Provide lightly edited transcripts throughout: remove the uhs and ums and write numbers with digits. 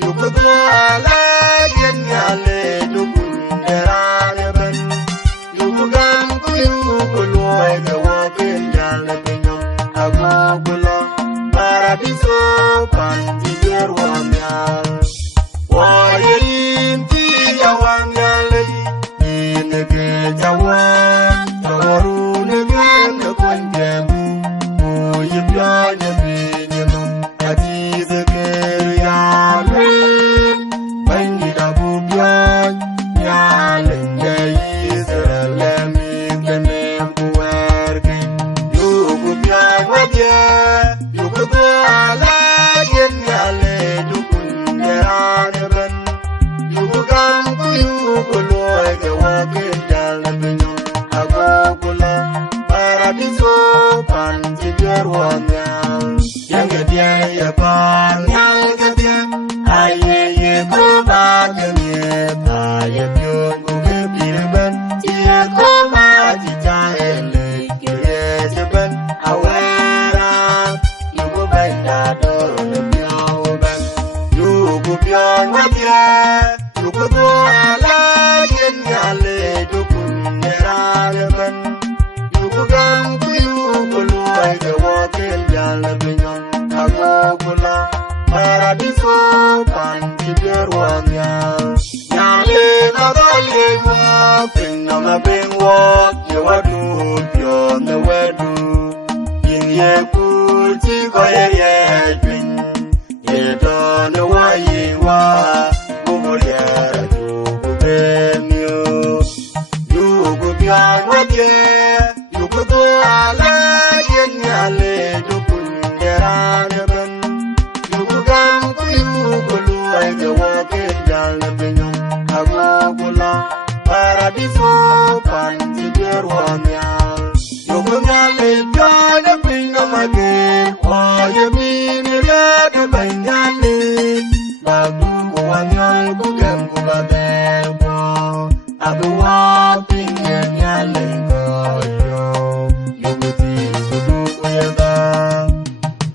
You could go like in Yale, you could run. You could go, you could walk in Jalapino. I go below Paradiso, Pantier one yard. Why in Tia one yard? In the gate, I want the room again, the Quentin. Oh, you blind and be, that is a Paradiso, Pantier one yard. Yale, not only walking on a big walk, you are good beyond the wedu. In ye cool, Chico, ye drink. Ye don't know why you are. Over here, you bend you. You go beyond what ye, you could do a like in Yale, you couldn't get on the bend. Paradiso, Pantier one yard. You go Yale, join the queen of my game. Oh, you mean you got the Bangani. Babu, one young Bugam, Gubadebo. I'll be walking in Yale, you go see, you go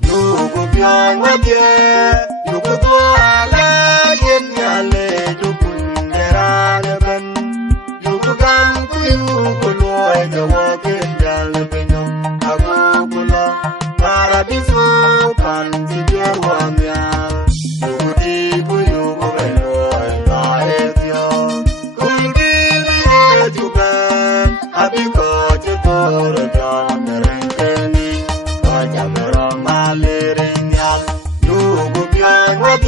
you go beyond what you go to a lag in Yale, you couldn't get on the bend. You go come to you, go loy, the walk in Jalapino. I go below Paradiso, Pantier one yard. You go deep, you go below, I hate you. Could be the edge you burn. Happy got you for a gun, the rain, or Jammer on my leading yard. You go beyond what